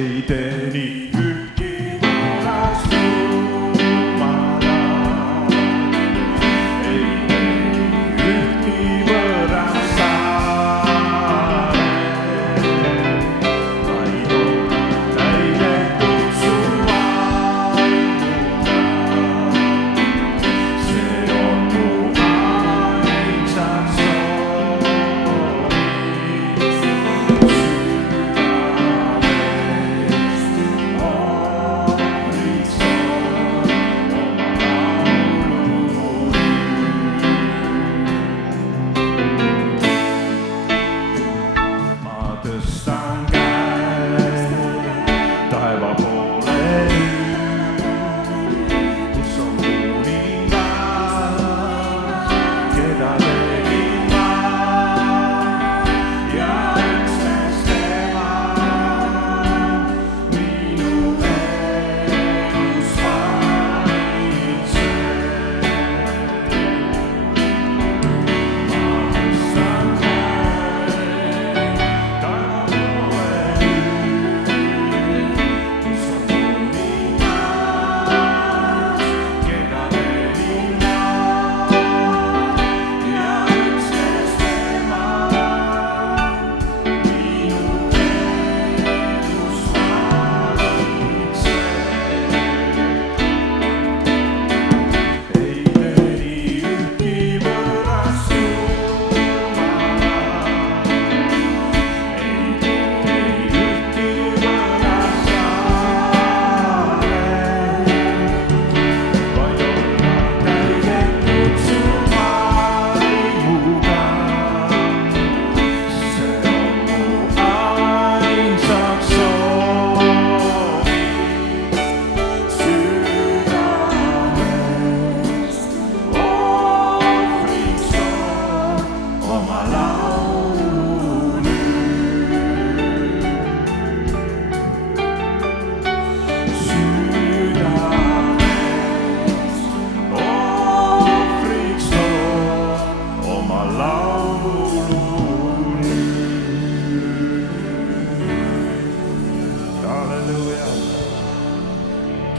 ei tee nii ühtki võõrast jumalat, ei tee ühtki võõrast saaret, vaid on täidetud su vaimuga. See on mu ainsaks tõstan käe taeva poole nüüd, kus on kuningas, keda tegin ma ja üksnes tema minu elus valitseb.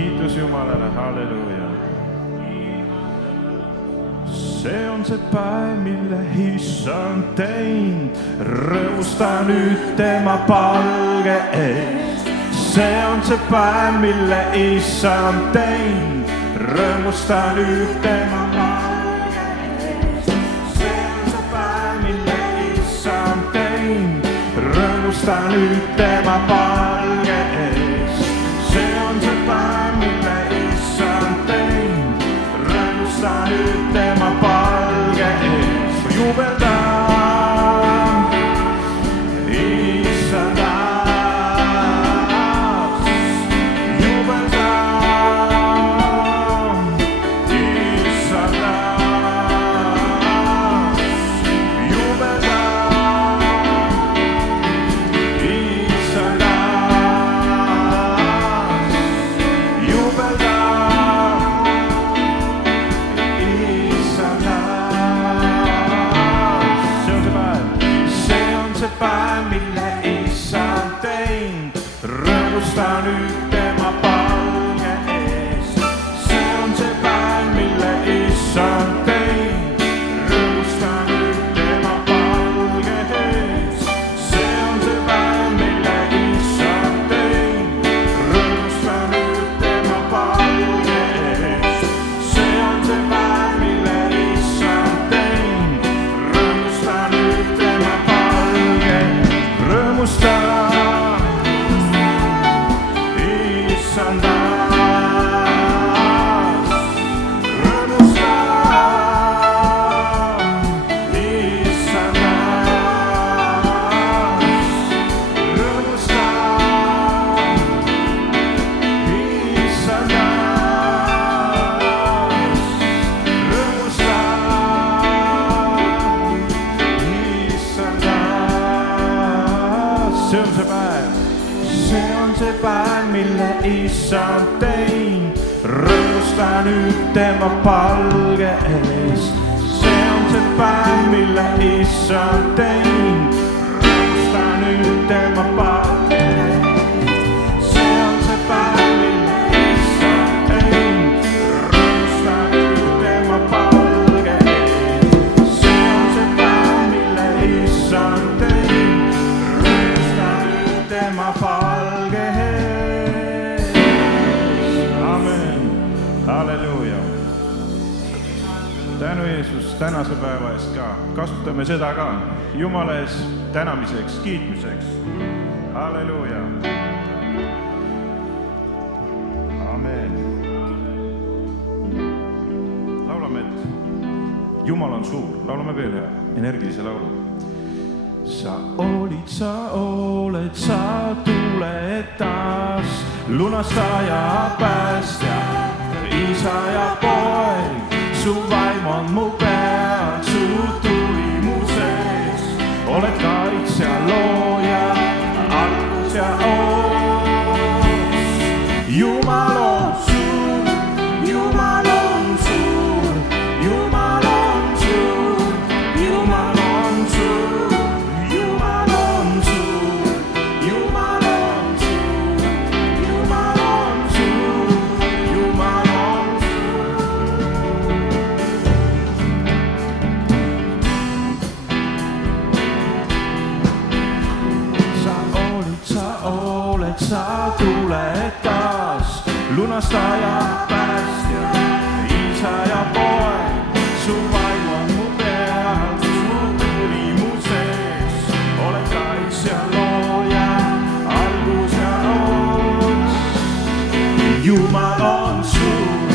Kiitus Jumalale, halleluuja. See on see päev, mille Issand teinud, rõõmusta nüüd tema palge eest. See on see päev, mille Issand teinud, rõõmusta nüüd tema palge eest. See on see päev, mille Issand teinud, rõõmusta nüüd tema palge eest. See on see päev, mille Issand teinud, rõõmusta nüüd tema palge ees. Jubelda Issandas, jubelda Issandas, jubelda rõõmusta nüüd tema palge ees. See on see päev, mille Issand teinud, rõõmusta nüüd tema palge ees. See on see päev, mille Issand teinud, rõõmusta nüüd tema palge ees. See on see päev, mille Issand teinud, rõõmusta nüüd tema palge ees. Rõõmusta see on see päev, mille Issand teinud, rõõmusta nüüd tema palge ees. See on see päev, mille Issand teinud, rõõmusta nüüd tema palge ees. tema palge ees. Amen. Halleluuja. Tänu Jeesus tänase päeva eest ka. Kasutame seda ka Jumala ees tänamiseks, kiitmiseks. Halleluuja. Amen. Laulame, et Jumal on suur. Laulame veel ühe energilise laulu. Sa oled, sa tuled taas, lunastaja, päästja, isa ja poeg. Su vaim on mu peal, su tuli mu sees. Oled kaitsja, looja, algus ja oos. Jumal on suur, Jumal on suur, Jumal on suur, Jumal on suur, Jumal on suur, Jumal on suur, Jumal on suur, Jumal on suur. Sa tuled taas, lunastaja, päästja, isa ja poeg. Su vaim on mu peal, su tuli mu sees. Oled kaitsja, looja, algus ja oos. Jumal on suur,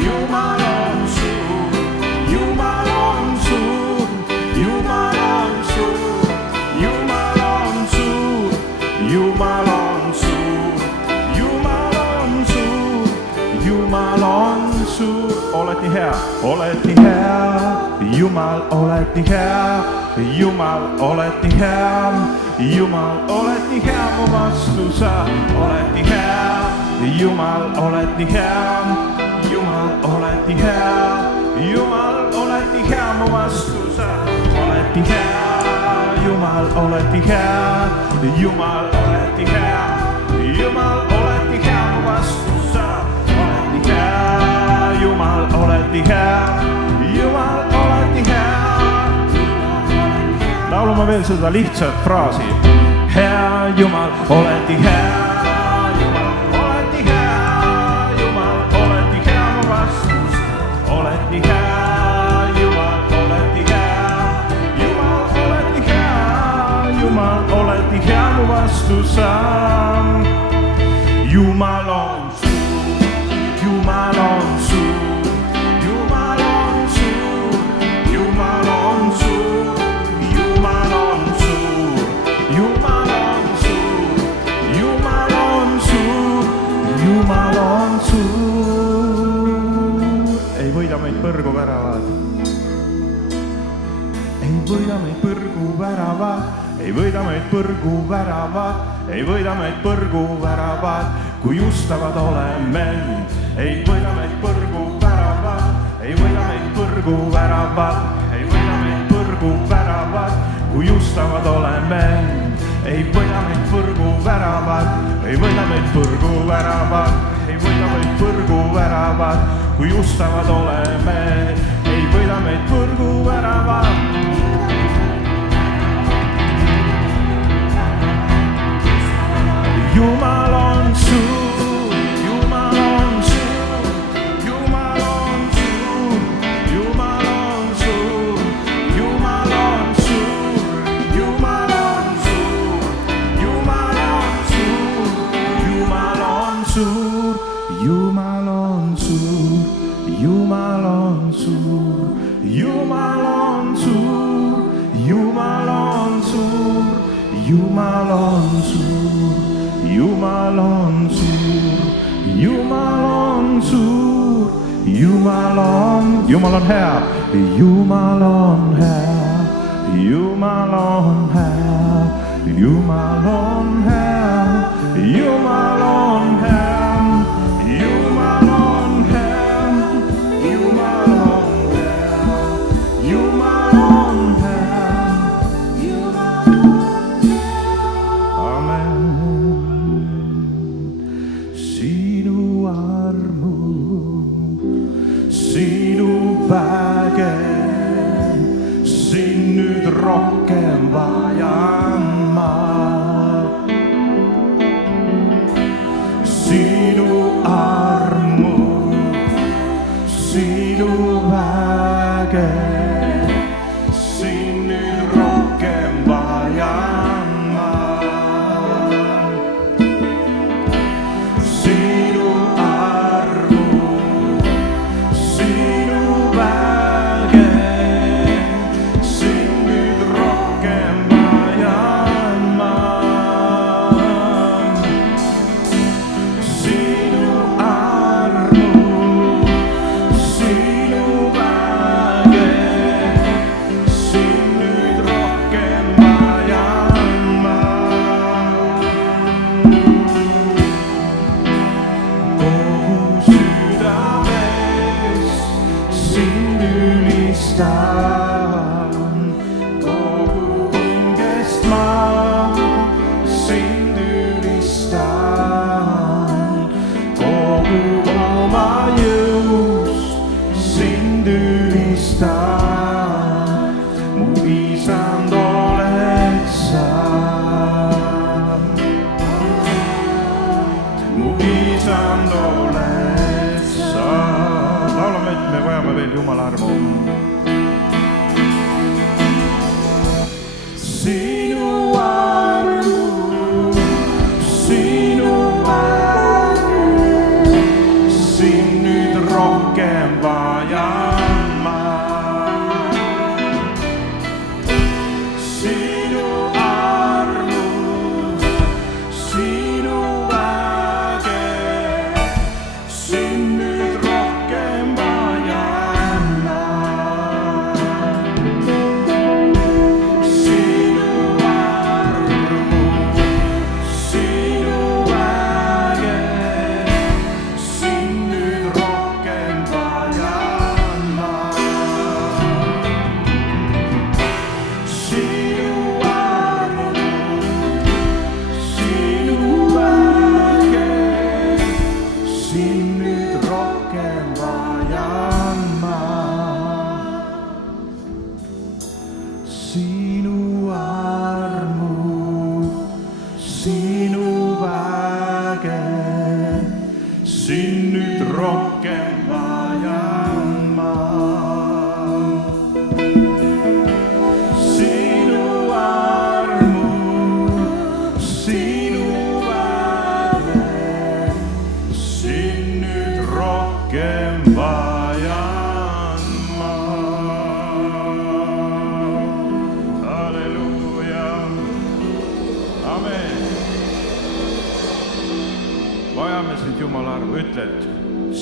Jumal on suur, Jumal on suur, Jumal on suur, Jumal on suur, Jumal on suur, Jumal on suur, Jumal on suur. Oled nii hea, oled nii hea, Jumal, oled nii hea, Jumal, oled nii hea, Jumal, oled nii hea, mu vastu sa oled nii hea, Jumal, oled nii hea, Jumal, oled nii hea, Jumal, oled nii hea, mu vastu sa oled nii hea, Jumal, oled nii hea, Jumal, oled nii hea, Jumal, oled nii hea, mu vastu sa oled nii hea, Jumal, oled nii hea, Jumal, oled nii hea. Laulame veel seda lihtsat fraasi. Hea Jumal, oled nii hea, Jumal, oled nii hea, Jumal, oled nii hea, mu vastu sa oled nii hea, Jumal, oled nii hea, Jumal, oled nii hea, Jumal, oled nii hea, mu vastu sa. Jumal on suur, Jumal on suur, Jumal on suur, Jumal on suur, Jumal on suur, Jumal on suur, Jumal on suur, Jumal on suur. Ei võida meid põrguväravad, ei võida meid põrguväravad, ei võida meid põrguväravad, ei võida meid põrguväravad, kui justavad oleme. Ei võida meid põrguväravad, ei võida meid põrguväravad, ei võida meid põrguväravad, kui justavad oleme. Ei võida meid põrguväravad, ei võida meid põrguväravad, ei võida meid põrguväravad, kui justavad oleme. Ei võida meid põrguväravad. Jumal on suur, Jumal on suur, Jumal on suur, Jumal on suur, Jumal on suur, Jumal on suur, Jumal on suur, Jumal on suur, Jumal on suur, Jumal on suur, Jumal on suur, Jumal on suur, Jumal on suur. Jumal on suur, Jumal on suur, Jumal on hea, Jumal on hea, Jumal on hea, Jumal on hea, Jumal on hea, Jumal on hea, Jumal on hea, Jumal on hea, Jumal on hea. Amen. Sinu armu, sinu väge, sind nüüd rohkem vajan ma. mu isand oled sa. Laulame, et me vajame veel Jumala armu. Sinu armu, sinu väge, siin nüüd rohkem vajan ma. Sinu armu, sinu väge, siin nüüd rohkem vajan ma. Sinu armu, sinu väge, siin nüüd rohkem vajan ma. Sinu armu, sinu väge, siin nüüd rohkem vajan ma. Sinu armu, sinu väge, siin nüüd rohkem vajan ma. Sinu armu, sinu väge, siin nüüd rohkem vajan ma. Halleluuja, amen. Vajame sind Jumala armu, ütle, et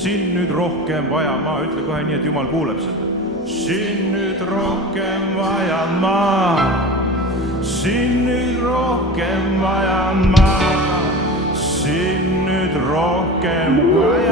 siin nüüd rohkem vajan ma, ütle kohe nii, et Jumal kuuleb seda. Siin nüüd rohkem vajan ma, siin nüüd rohkem vajan ma, siin nüüd rohkem vajan